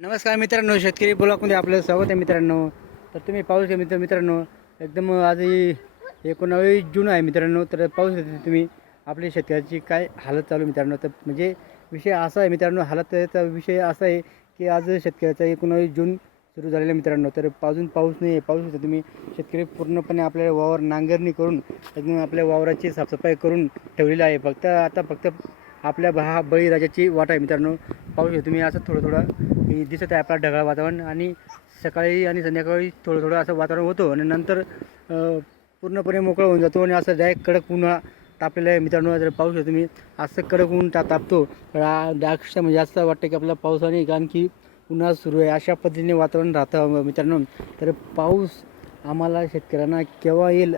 नमस्कार मित्रांनो, शेतकरी ब्लॉगमध्ये आपलं स्वागत आहे मित्रांनो. तर तुम्ही पाहू शकता मित्रांनो, एकदम आज 19 जून आहे मित्रांनो. तर पाहू शकता तुम्ही आपल्या शेतकऱ्याची काय हालत चालू मित्रांनो. तर म्हणजे विषय असा आहे मित्रांनो, हालतचा विषय असा आहे की आज शेतकऱ्याचा 19 जून सुरू झालेला मित्रांनो. तर अजून पाऊस नाही आहे. पाहू शकता तुम्ही, शेतकरी पूर्णपणे आपल्या वावर नांगरणी करून एकदम आपल्या वावराची साफसफाई करून ठेवलेली आहे. फक्त आपल्या हा बळीराजाची वाट आहे मित्रांनो. पाहू शकता तुम्ही, असं थोडं दिसत आहे आपला ढगाळ वातावरण. आणि सकाळी आणि संध्याकाळी थोडं असं वातावरण होतं आणि नंतर पूर्णपणे मोकळं होऊन जातो आणि असं डायरेक्ट कडक उन्हाळा तापलेलं आहे मित्रांनो. जर पाहू शकता तुम्ही, असं कडक ऊन तापतो अक्षरशः म्हणजे असं वाटतं की आपला पावसाने, कारण की उन्हाळा सुरू आहे अशा पद्धतीने वातावरण राहतं मित्रांनो. तर पाऊस आम्हाला शेतकऱ्यांना केव्हा येईल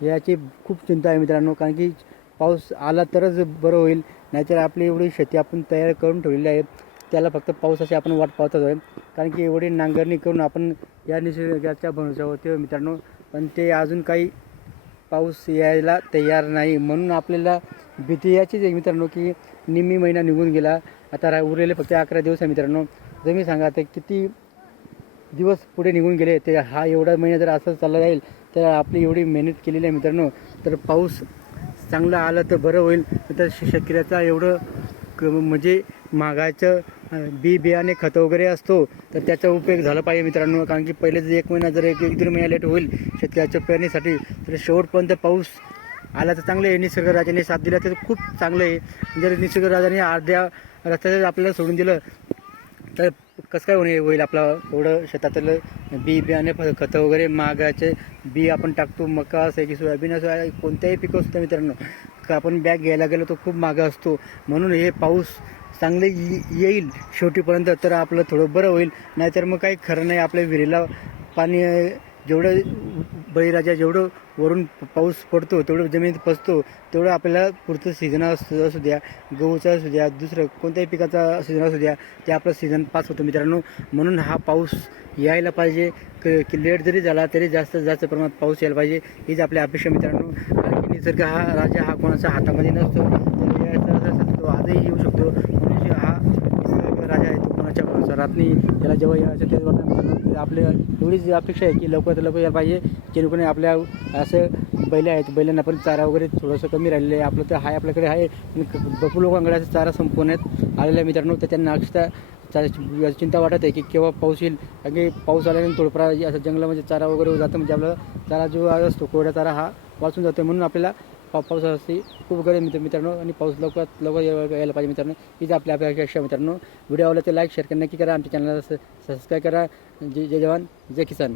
याची खूप चिंता आहे मित्रांनो. कारण की पाऊस आला तरच बरं होईल, नाहीतर आपली एवढी शेती आपण तयार करून ठेवलेली आहे, त्याला फक्त पावसाची आपण वाट पाहत आहे. कारण की एवढी नांगरणी करून आपण या निसर्गाच्या भरोशावर होते मित्रांनो, पण ते अजून काही पाऊस यायला तयार नाही. म्हणून आपल्याला भीती याचीच आहे मित्रांनो की निम्मी महिना निघून गेला, आता उरलेले फक्त 11 दिवस आहे मित्रांनो. तुम्ही सांगा आता किती दिवस पुढे निघून गेले. ते हा एवढा महिना जर असं चालला जाईल तर आपली एवढी मेहनत केलेली आहे मित्रांनो, तर पाऊस चांगला आला तर बरं होईल. तर शेतकऱ्याचा एवढं म्हणजे महागाचं बियाणे खतं वगैरे असतो, तर त्याचा उपयोग झाला पाहिजे मित्रांनो. कारण की पहिलेच 1 महिना जर एक दीड महिना लेट होईल शेतकऱ्याच्या पेरणीसाठी, तर शेवटपर्यंत पाऊस आला तर चांगलं आहे. निसर्ग राजाने साथ दिला तर खूप चांगलं आहे. जर निसर्ग राजाने अर्ध्या रस्त्यात आपल्याला सोडून दिलं तर कसं काय होईल आपला एवढं शेतातलं बियाणे खतं वगैरे महागाचे आपण टाकतो. मका असं की सोयाबीन असं कोणत्याही पिकं असतं मित्रांनो, का आपण बॅग घ्यायला गेलो तो खूप महागा असतो. म्हणून हे पाऊस चांगले येईल शेवटीपर्यंत तर आपलं थोडं बरं होईल, नाहीतर मग काही खरं नाही. आपल्या विहिरीला पाणी जेवढं बळीराजा जेवढं वरून पाऊस पडतो तेवढं जमिनीत पसतो, तेवढं आपल्याला पुढचं सीझन असू द्या, गहूचा असू द्या, दुसरं कोणत्याही पिकाचा सीझन असू द्या, ते आपलं सीझन पास होतं मित्रांनो. म्हणून हा पाऊस यायला पाहिजे, की लेट जरी झाला तरी जास्त प्रमाणात पाऊस यायला पाहिजे, हीच आपली अपेक्षा मित्रांनो. कारण की निसर्ग हा राजा हा कोणाच्या हातामध्ये नसतो, तो आजही येऊ शकतो. म्हणून हा निसर्ग राजा आहे, तो कोणाच्या भरोसा राहत नाही. त्याला जेव्हा यायचं तेव्हा आपल्या एवढीच अपेक्षा आहे की लवकर यायला पाहिजे, जेणेकरून आपल्या असं बैल आहेत, बैलांना पण चारा वगैरे थोडंसं कमी राहिलेलं आहे. आपलं तर आहे, आपल्याकडे आहे, भरपूर लोकांकडे असं चारा संपवण्यात आलेला आहे मित्रांनो. तर त्यांना अक्षरशः चिंता वाटत आहे की केव्हा पाऊस येईल. कारण की पाऊस आल्याने थोडंफार असं जंगलामध्ये चारा वगैरे जातं, म्हणजे आपला चारा जो असतो कोरडा चारा हा वाचून जातो. म्हणून आपल्याला पावसाची खूप गरज मित्रांनो, आणि पाऊस लवकर यायला पाहिजे मित्रांनो. हीच आपल्या अपेक्षा मित्रांनो. व्हिडिओ आवडला तर लाईक शेअर नक्की करा, आमच्या चॅनलला सबस्क्राईब करा. जय जवान जय किसान.